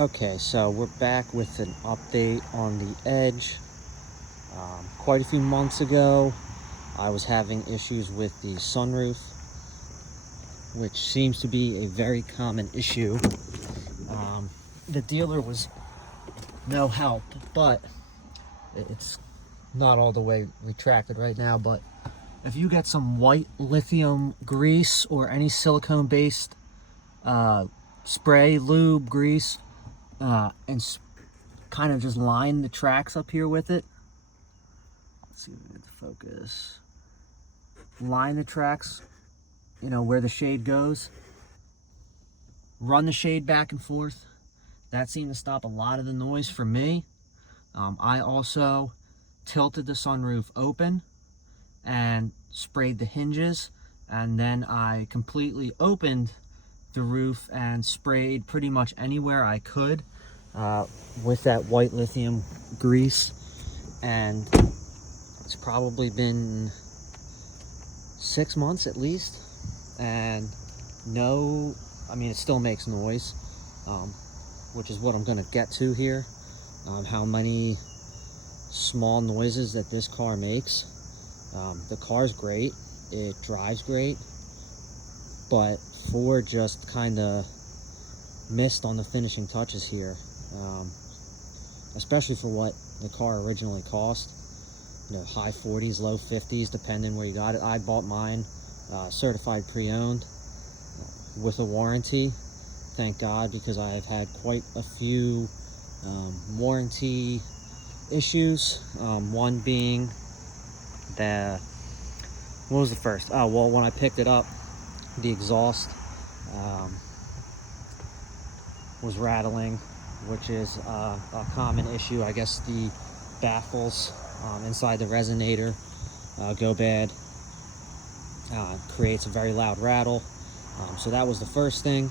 Okay, so we're back with an update on the Edge. Quite a few months ago, I was having issues with the sunroof, which seems to be a very common issue. The dealer was no help, but it's not all the way retracted right now. But if you get some white lithium grease or any silicone-based spray, lube, grease, and kind of just line the tracks up here with it. Let's see if we can get the focus. Line the tracks, where the shade goes. Run the shade back and forth. That seemed to stop a lot of the noise for me. I also tilted the sunroof open and sprayed the hinges, and then I completely opened the roof and sprayed pretty much anywhere I could with that white lithium grease. And it's probably been 6 months at least, and it still makes noise, which is what I'm going to get to here. How many small noises that this car makes. The car's great, it drives great, but Ford just kind of missed on the finishing touches here, especially for what the car originally cost. High 40s, low 50s, depending where you got it. I bought mine certified pre-owned with a warranty, thank God, because I've had quite a few warranty issues. One being what was the first? Oh, well, when I picked it up, the exhaust was rattling, which is a common issue. I guess the baffles inside the resonator go bad. Creates a very loud rattle. So that was the first thing.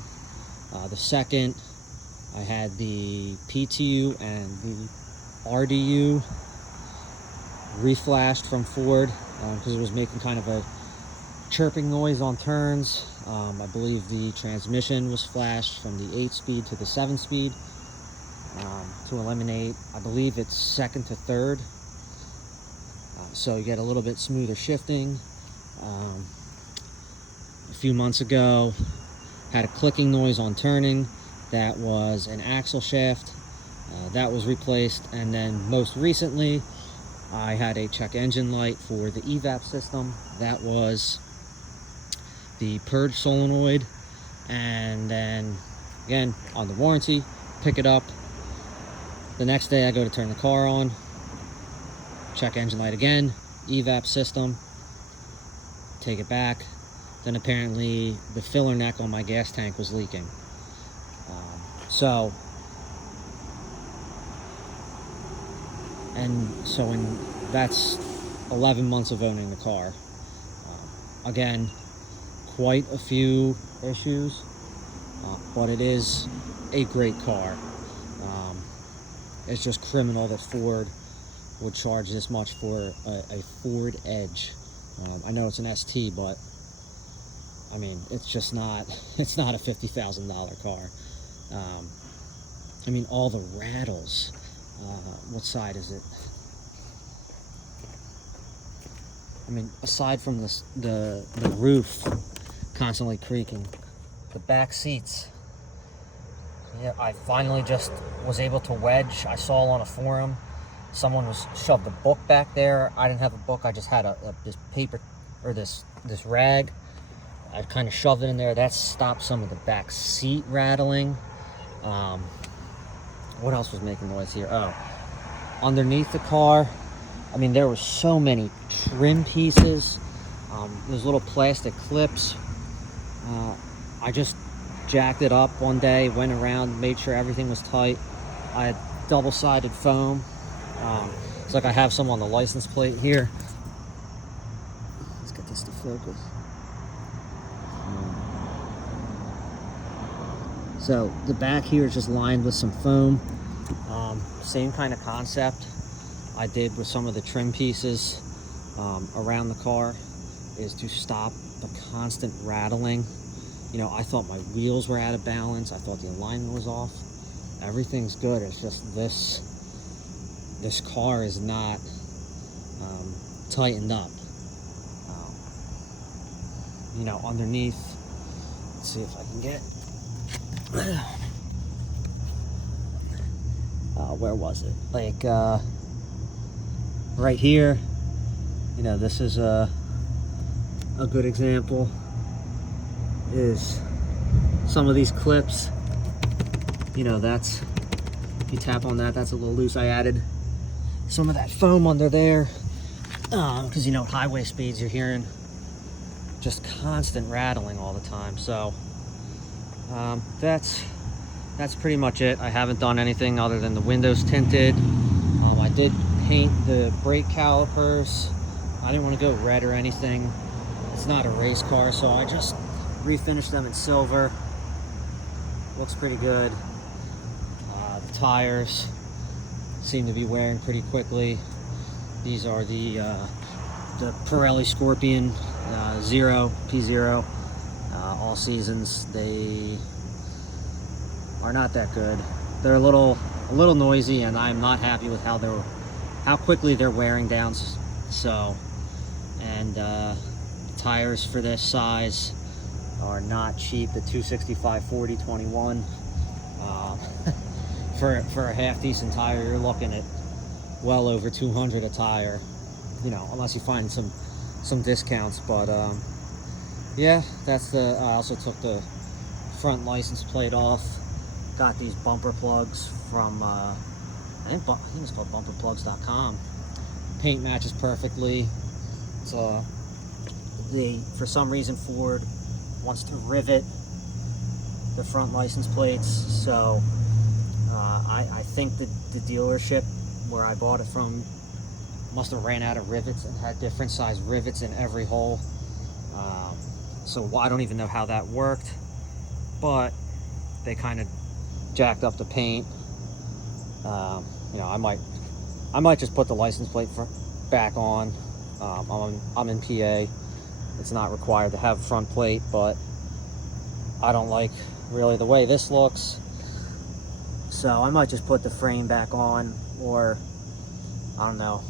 The second, I had the PTU and the RDU reflashed from Ford because it was making kind of a chirping noise on turns. I believe the transmission was flashed from the 8-speed to the 7-speed to eliminate, I believe it's second to third. So you get a little bit smoother shifting. A few months ago, had a clicking noise on turning. That was an axle shaft. That was replaced. And then most recently, I had a check engine light for the evap system. That was the purge solenoid. And then again, on the warranty, pick it up. The next day I go to turn the car on, check engine light again, evap system, take it back. Then apparently the filler neck on my gas tank was leaking. That's 11 months of owning the car. Again, quite a few issues, but it is a great car. It's just criminal that Ford would charge this much for a Ford Edge. I know it's an ST, but it's just not, it's not a $50,000 car. All the rattles. What side is it? Aside from the roof constantly creaking, the back seats. Yeah, I finally just was able to wedge. I saw on a forum someone was shoved a book back there. I didn't have a book. I just had this paper or this rag. I kind of shoved it in there. That stopped some of the back seat rattling. What else was making noise here? Oh, underneath the car, there were so many trim pieces. Those little plastic clips. I just jacked it up one day, went around, made sure everything was tight. I had double-sided foam. It's like I have some on the license plate here. Let's get this to focus. So the back here is just lined with some foam. Same kind of concept I did with some of the trim pieces around the car, is to stop the constant rattling. I thought my wheels were out of balance. I thought the alignment was off. everything's good. It's just this car is not tightened up. You know, underneath, let's see if I can get where was it? Like right here, you know, this is a good example. Is some of these clips, you know, that's, you tap on that, that's a little loose. I added some of that foam under there because you know, at highway speeds you're hearing just constant rattling all the time. So that's pretty much it. I haven't done anything other than the windows tinted. I did paint the brake calipers. I didn't want to go red or anything. It's not a race car, so I just refinished them in silver. Looks pretty good. The tires seem to be wearing pretty quickly. These are the Pirelli Scorpion Zero P0 all seasons. They are not that good. They're a little noisy, and I'm not happy with how quickly they're wearing down. So, and tires for this size are not cheap. The 265/40/21 for a half decent tire, you're looking at well over 200 a tire, you know, unless you find some discounts. But yeah, that's the I also took the front license plate off. Got these bumper plugs from I think it's called bumperplugs.com. Paint matches perfectly. So for some reason Ford wants to rivet the front license plates, so I think the dealership where I bought it from must have ran out of rivets and had different size rivets in every hole. So I don't even know how that worked, but they kind of jacked up the paint. You know, I might just put the license plate back on. I'm in PA. It's not required to have a front plate, but I don't like really the way this looks. So I might just put the frame back on, or I don't know.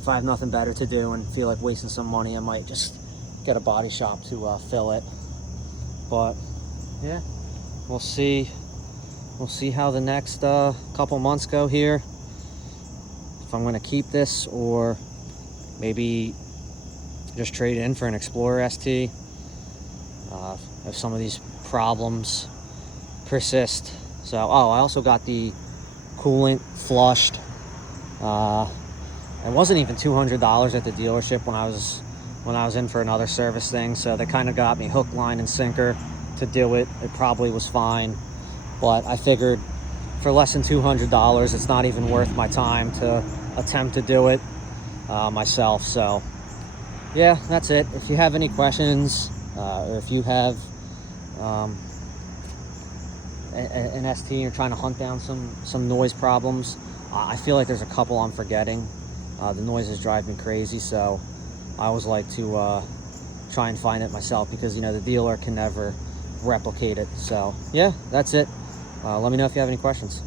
If I have nothing better to do and feel like wasting some money, I might just get a body shop to fill it. But yeah, we'll see. We'll see how the next couple months go here. If I'm going to keep this, or maybe just trade it in for an Explorer ST. If some of these problems persist. So, oh, I also got the coolant flushed. It wasn't even $200 at the dealership when I was in for another service thing. So they kind of got me hook, line, and sinker to do it. It probably was fine, but I figured for less than $200, it's not even worth my time to attempt to do it myself. So yeah, that's it. If you have any questions, or if you have an ST and you're trying to hunt down some noise problems, I feel like there's a couple I'm forgetting. The noises drive me crazy, so I always like to try and find it myself, because, you know, the dealer can never replicate it. So yeah, that's it. Let me know if you have any questions.